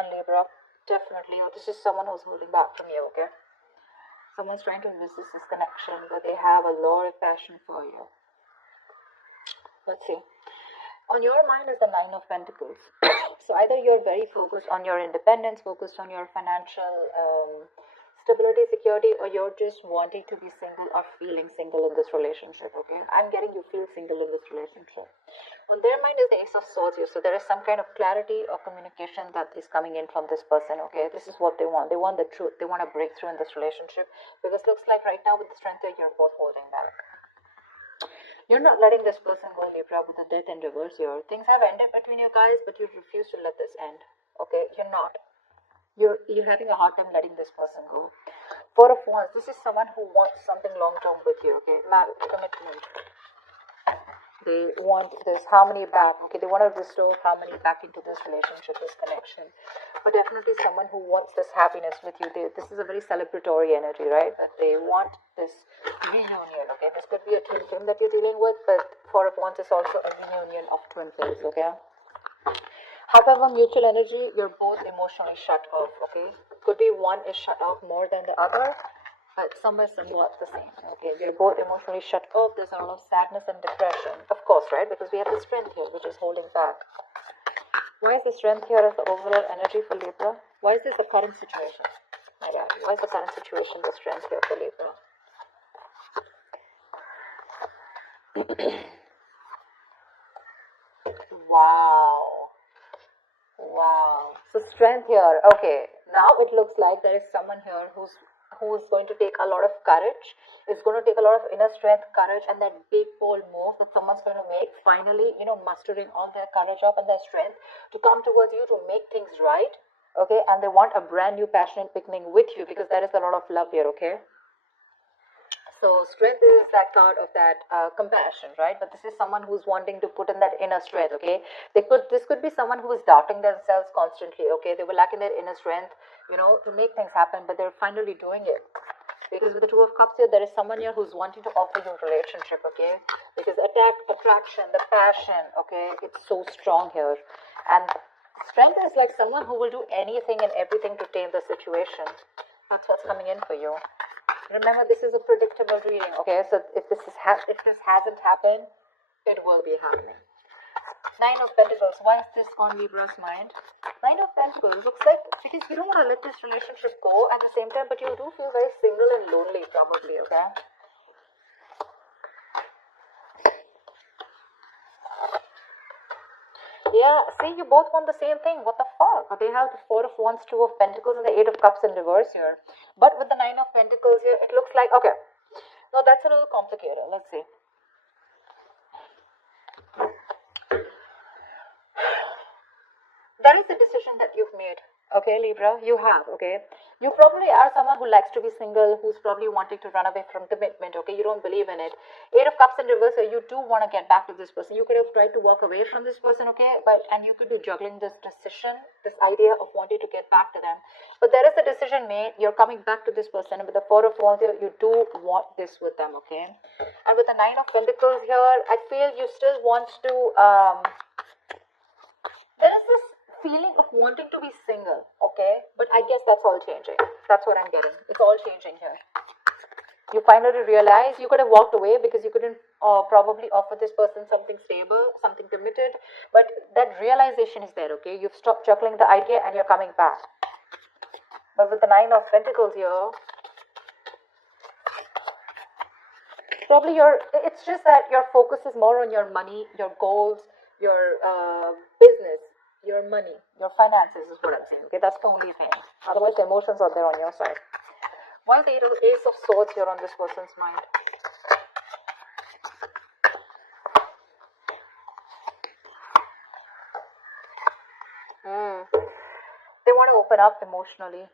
someone, Libra. Definitely. This is someone who's holding back from you, okay? Someone's trying to resist this connection, but they have a lot of passion for you. Let's see. On your mind is the Nine of Pentacles. So either you're very focused on your independence, focused on your financial stability, security, or you're just wanting to be single or feeling single in this relationship, okay? I'm getting you feel single in this relationship. On their mind is the Ace of Swords here. So there is some kind of clarity or communication that is coming in from this person, okay? This is what they want. They want the truth. They want a breakthrough in this relationship. Because looks like right now with the strength that you're both holding back. You're not letting this person go, Libra, with the death in reverse here. Things have ended between you guys, but you refuse to let this end. Okay, you're not. You're having a hard time letting this person go. Four of Wands. This is someone who wants something long term with you. Okay, marriage, commitment. They want this harmony back. Okay, they want to restore harmony back into this relationship, this connection. But definitely someone who wants this happiness with you. This is a very celebratory energy, right? That they want this reunion. Okay, this could be a twin flame that you're dealing with, but Four of Wands is also a reunion of twin flames. Okay. However, mutual energy, you're both emotionally shut off. Okay, could be one is shut off more than the other. But some are somewhat the same. Okay, you're both emotionally shut off. There's a lot of sadness and depression, of course, right? Because we have the strength here, which is holding back. Why is the strength here as the overall energy for Libra? Why is this the current situation? My God, why is the current situation the strength here for Libra? Wow. Wow. So strength here. Okay. Now it looks like there is someone here who's going to take a lot of courage. It's going to take a lot of inner strength, courage, and that big bold move that someone's going to make. Finally, mustering all their courage up and their strength to come towards you to make things right. Okay, and they want a brand new passionate beginning with you because there is a lot of love here. Okay. So strength is that card of that compassion, right? But this is someone who's wanting to put in that inner strength, okay? This could be someone who is doubting themselves constantly, okay? They were lacking their inner strength, to make things happen, but they're finally doing it. Because with the Two of Cups here, there is someone here who's wanting to offer you a relationship, okay? Because attraction, the passion, okay? It's so strong here. And strength is like someone who will do anything and everything to tame the situation. That's what's coming in for you. Remember, this is a predictable reading, okay? So if this hasn't happened, it will be happening. Nine of Pentacles. Why is this on Libra's mind? Nine of Pentacles looks like because you don't want to let this relationship go at the same time, but you do feel very single and lonely, probably, okay? Yeah, see, you both want the same thing. What the fuck? They have the Four of Wands, Two of Pentacles, and the Eight of Cups in reverse here. But with the Nine of Pentacles here, it looks like, okay, now that's a little complicated. Let's see. That is the decision that you've made. Okay, Libra, you have, okay? You probably are someone who likes to be single, who's probably wanting to run away from commitment, okay? You don't believe in it. Eight of Cups in reverse, so you do want to get back to this person. You could have tried to walk away from this person, okay? And you could be juggling this decision, this idea of wanting to get back to them. But there is a decision made. You're coming back to this person. And with the Four of Wands here, you do want this with them, okay? And with the Nine of Pentacles here, I feel you still want to, there is this feeling of wanting to be single, okay? But I guess that's all changing. That's what I'm getting. It's all changing here. You finally realize you could have walked away because you couldn't probably offer this person something stable, something committed. But that realization is there, okay? You've stopped juggling the idea and you're coming back. But with the Nine of Pentacles here, probably it's just that your focus is more on your money, your goals, your business, your money, your finances is what I'm saying. Okay, that's the only thing. Otherwise, the emotions are there on your side. Why is the Ace of Swords here on this person's mind? They want to open up emotionally.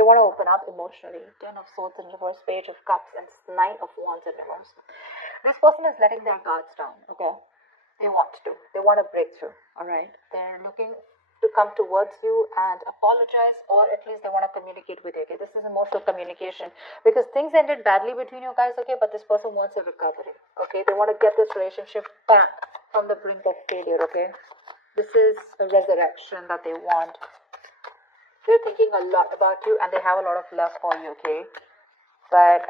They want to open up emotionally. Ten of Swords in reverse, Page of Cups, and Nine of Wands in reverse. This person is letting their guards down, okay? They want to. They want a breakthrough, all right? They're looking to come towards you and apologize, or at least they want to communicate with you, okay? This is emotional communication because things ended badly between you guys, okay? But this person wants a recovery, okay? They want to get this relationship back from the brink of failure, okay? This is a resurrection that they want. They're thinking a lot about you and they have a lot of love for you, okay? But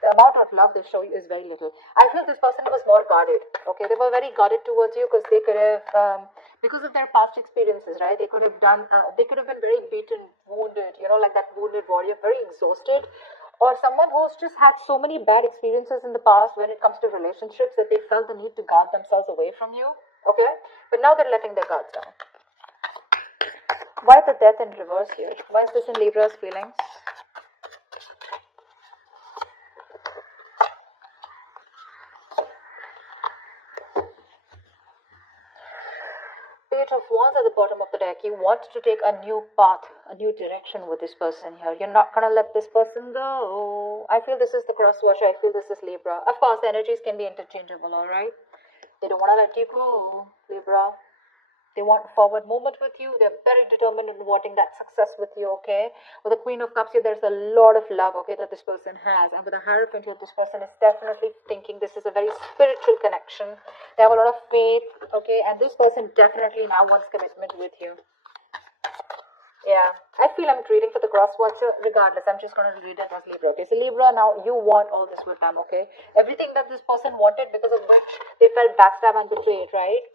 the amount of love they show you is very little. I feel this person was more guarded, okay? They were very guarded towards you because they could have, because of their past experiences, right? They could have done, they could have been very beaten, wounded, you know, like that wounded warrior, very exhausted. Or someone who's just had so many bad experiences in the past when it comes to relationships that they felt the need to guard themselves away from you, okay? But now they're letting their guards down. Why the death in reverse here? Why is this in Libra's feelings? Page of Wands at the bottom of the deck. You want to take a new path, a new direction with this person here. You're not going to let this person go. I feel this is the cross watcher. I feel this is Libra. Of course, the energies can be interchangeable, alright? They don't want to let you go, Libra. They want forward movement with you. They're very determined in wanting that success with you, okay? With the Queen of Cups here, there's a lot of love, okay, that this person has. And with the Hierophant here, this person is definitely thinking this is a very spiritual connection. They have a lot of faith, okay? And this person definitely now wants commitment with you. Yeah, I feel I'm reading for the cross watcher. Regardless, I'm just going to read it as Libra, okay? So Libra, now you want all this with them, okay? Everything that this person wanted because of which they felt backstabbed and betrayed, right?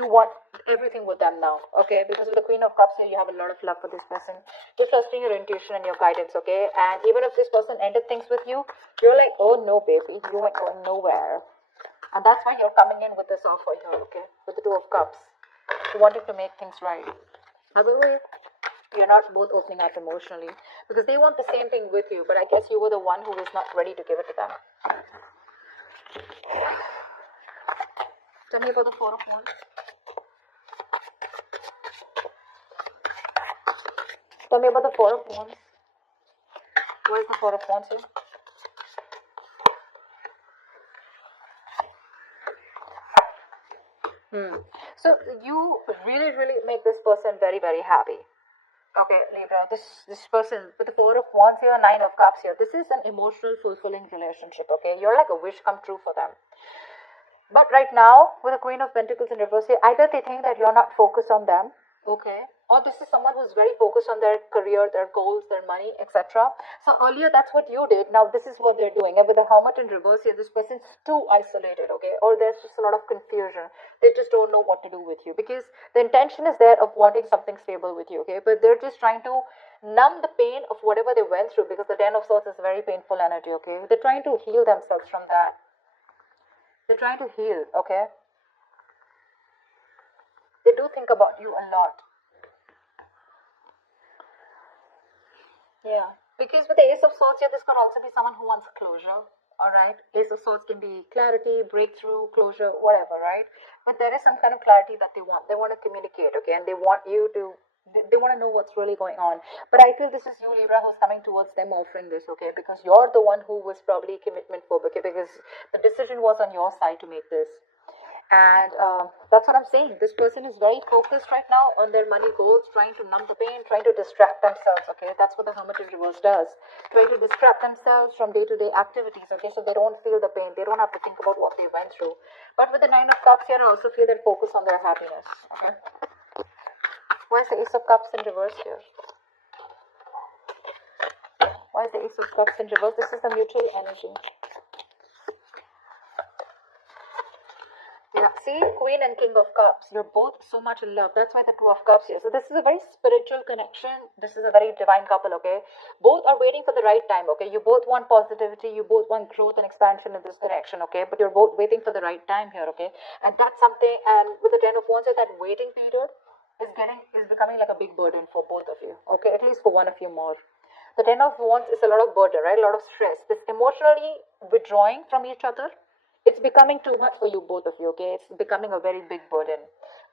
You want everything with them now, okay? Because with the Queen of Cups here, you have a lot of love for this person. You're trusting your intuition and your guidance, okay? And even if this person ended things with you, you're like, oh no, baby, you ain't going nowhere. And that's why you're coming in with this offer here, okay? With the Two of Cups. You wanted to make things right. However, you're not both opening up emotionally because they want the same thing with you, but I guess you were the one who was not ready to give it to them. Tell me about the Four of Wands. Tell me about the Four of Wands. What is the Four of Wands here? So you really make this person very, very happy. Okay, Libra, this person with the Four of Wands here, Nine of Cups here, this is an emotional, fulfilling relationship, okay? You're like a wish come true for them. But right now, with the Queen of Pentacles in reverse here, either they think that you're not focused on them, okay? Or this is someone who's very focused on their career, their goals, their money, etc. So earlier, that's what you did. Now this is what they're doing. And with the Hermit in reverse here, this person's too isolated, okay? Or there's just a lot of confusion. They just don't know what to do with you. Because the intention is there of wanting something stable with you, okay? But they're just trying to numb the pain of whatever they went through. Because the Ten of Swords is very painful energy, okay? They're trying to heal themselves from that. They're trying to heal, okay? They do think about you a lot. Yeah, because with the Ace of Swords here, this could also be someone who wants closure, alright? Ace of Swords can be clarity, breakthrough, closure, whatever, right? But there is some kind of clarity that they want. They want to communicate, okay? And they want you to, they want to know what's really going on. But I feel this is you, Libra, who's coming towards them offering this, okay? Because you're the one who was probably commitment phobic, okay? Because the decision was on your side to make this. And that's what I'm saying. This person is very focused right now on their money goals, trying to numb the pain, trying to distract themselves, okay? That's what the Hermit in reverse does. Trying to distract themselves from day-to-day activities, okay? So they don't feel the pain. They don't have to think about what they went through. But with the Nine of Cups here, I also feel that focus on their happiness, okay? Why is the Ace of Cups in reverse here? Why is the Ace of Cups in reverse? This is the mutual energy. Yeah, see, Queen and King of Cups, you're both so much in love. That's why the Two of Cups here. So this is a very spiritual connection. This is a very divine couple, okay? Both are waiting for the right time, okay? You both want positivity. You both want growth and expansion in this direction, okay? But you're both waiting for the right time here, okay? And that's something, and with the Ten of Wands, that waiting period is becoming like a big burden for both of you, okay? At least for one of you more. The Ten of Wands is a lot of burden, right? A lot of stress. This emotionally withdrawing from each other. It's becoming too much for you, both of you, okay? It's becoming a very big burden.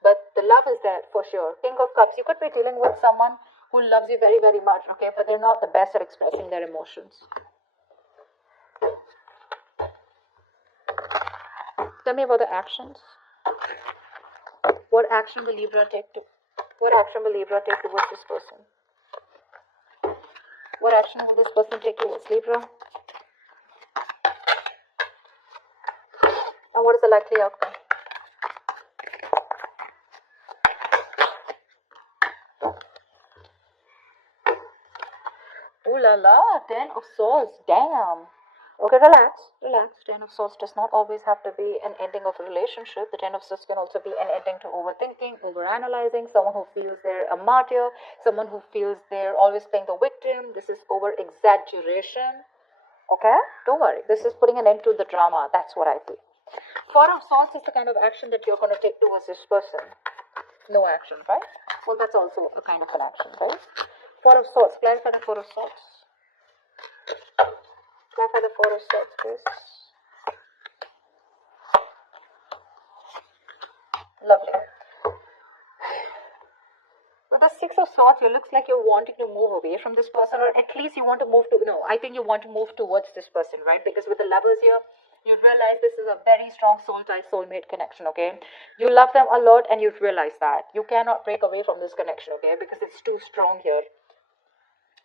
But the love is there for sure. King of Cups, you could be dealing with someone who loves you very, very much, okay? But they're not the best at expressing their emotions. Tell me about the actions. What action will Libra take towards this person? What action will this person take towards Libra? And what is the likely outcome? la la, 10 of Swords, damn. Okay, relax, relax. 10 of Swords does not always have to be an ending of a relationship. The 10 of Swords can also be an ending to overthinking, overanalyzing, someone who feels they're a martyr, someone who feels they're always playing the victim. This is over exaggeration. Okay, don't worry. This is putting an end to the drama. That's what I feel. 4 of Swords is the kind of action that you're going to take towards this person. No action, right? Well, that's also a kind of an action, right? 4 of Swords. Clarify the 4 of Swords. Clarify the 4 of Swords, please. Lovely. With the 6 of Swords, it looks like you're wanting to move away from this person, or at least you want to move to, no, I think you want to move towards this person, right? Because with the Lovers here, you realize this is a very strong soul tie, soulmate connection, okay? You love them a lot and you realize that. You cannot break away from this connection, okay? Because it's too strong here.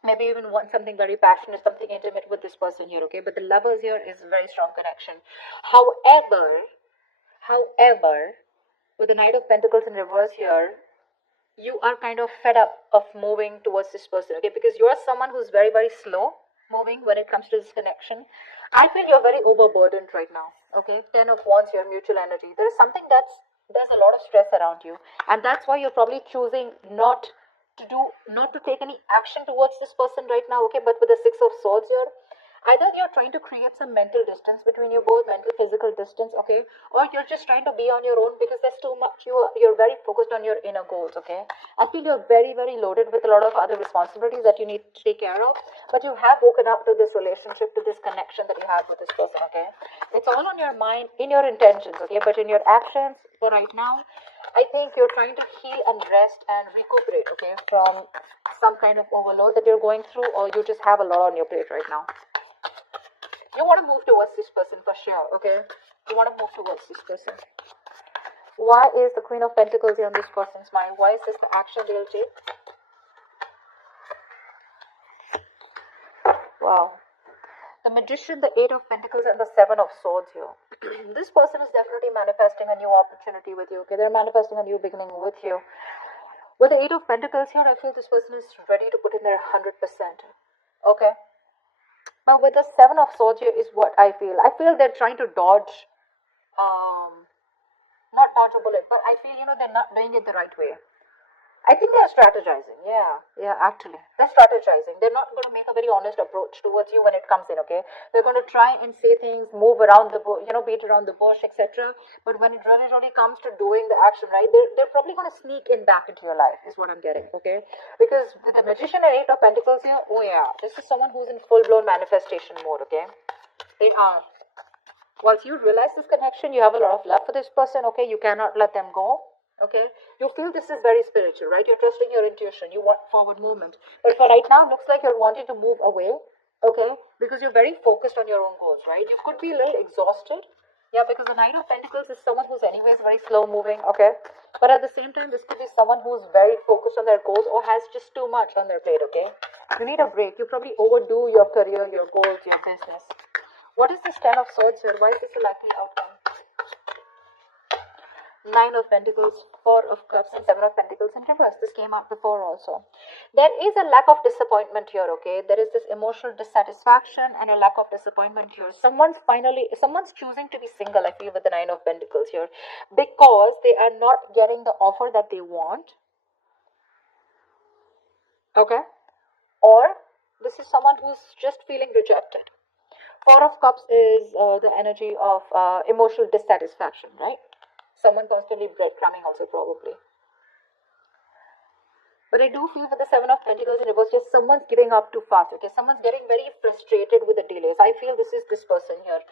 Maybe even want something very passionate, something intimate with this person here, okay? But the Lovers here is a very strong connection. However, with the Knight of Pentacles in reverse here, you are kind of fed up of moving towards this person, okay? Because you're someone who's very, very slow moving when it comes to this connection. I feel you're very overburdened right now, okay? 10 of Wands here, mutual energy. There's something there's a lot of stress around you. And that's why you're probably choosing not to take any action towards this person right now, okay? But with the 6 of Swords here, either you're trying to create some mental distance between you both, mental physical distance, okay, or you're just trying to be on your own because there's too much. You're very focused on your inner goals, okay? I feel you're very, very loaded with a lot of other responsibilities that you need to take care of, but you have woken up to this relationship, to this connection that you have with this person, okay? It's all on your mind, in your intentions, okay? But in your actions for right now, I think you're trying to heal and rest and recuperate, okay, from some kind of overload that you're going through, or you just have a lot on your plate right now. You want to move towards this person for sure, okay? You want to move towards this person. Why is the Queen of Pentacles here on this person's mind? Why is this the action they'll take? Wow. The Magician, the 8 of Pentacles, and the 7 of Swords here. This person is definitely manifesting a new opportunity with you, okay? They're manifesting a new beginning with you. With the 8 of Pentacles here, I feel this person is ready to put in their 100%, okay? Now with the 7 of Swords here is what I feel. I feel they're trying to dodge, not dodge a bullet, but I feel, they're not doing it the right way. I think they're strategizing. Yeah, actually. They're strategizing. They're not going to make a very honest approach towards you when it comes in, okay? They're going to try and say things, move around the bush, beat around the bush, etc. But when it really comes to doing the action, right, they're probably going to sneak in back into your life, is what I'm getting, okay? Because with the Magician and 8 of Pentacles here, oh yeah, this is someone who's in full-blown manifestation mode, okay? They are. Once you realize this connection, you have a lot of love for this person, okay? You cannot let them go. Okay, you feel this is very spiritual, right? You're trusting your intuition, you want forward movement. But for right now, it looks like you're wanting to move away, okay? Because you're very focused on your own goals, right? You could be a little exhausted. Yeah, because the Knight of Pentacles is someone who's anyways very slow moving, okay? But at the same time, this could be someone who's very focused on their goals or has just too much on their plate, okay? You need a break. You probably overdo your career, your goals, your business. What is this 10 of Swords here? Why is this a likely outcome? 9 of Pentacles, 4 of Cups, and 7 of Pentacles in reverse. This came out before also. There is a lack of disappointment here, okay? There is this emotional dissatisfaction and a lack of disappointment here. Someone's choosing to be single, I feel, with the 9 of Pentacles here, because they are not getting the offer that they want, okay? Or this is someone who's just feeling rejected. 4 of Cups is the energy of emotional dissatisfaction, right? Someone constantly breadcrumbing also probably. But I do feel with the 7 of Pentacles in reverse, just someone's giving up too fast, okay? Someone's getting very frustrated with the delays. I feel this is this person here.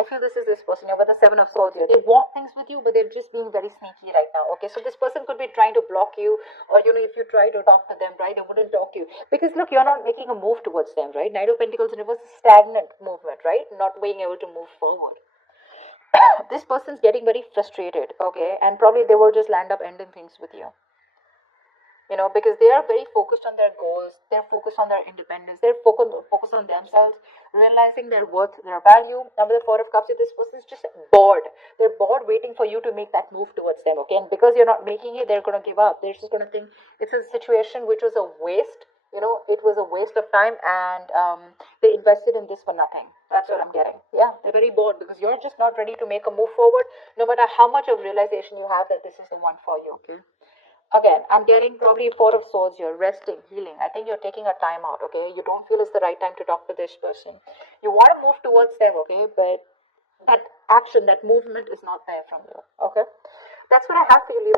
With the 7 of Swords here. They want things with you, but they're just being very sneaky right now, okay? So this person could be trying to block you, or, if you try to talk to them, right, they wouldn't talk to you. Because, look, you're not making a move towards them, right? Knight of Pentacles in reverse is stagnant movement, right? Not being able to move forward. This person's getting very frustrated, okay? And probably they will just land up ending things with you. Because they are very focused on their goals, they're focused on their independence, they're focused on themselves, realizing their worth, their value. Now with the 4 of Cups, this person's just bored. They're bored waiting for you to make that move towards them, okay? And because you're not making it, they're going to give up. They're just going to think it's a situation which was a waste, you know, it was a waste of time, and they invested in this for nothing. That's what I'm getting. Yeah, they're very bored because you're just not ready to make a move forward, no matter how much of realization you have that this is the one for you. Okay. Again, I'm getting probably Four of Swords here, resting, healing. I think you're taking a time out, okay? You don't feel it's the right time to talk to this person. You want to move towards them, okay? But that action, that movement is not there from you, okay? That's what I have for you,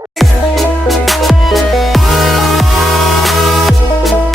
Libra.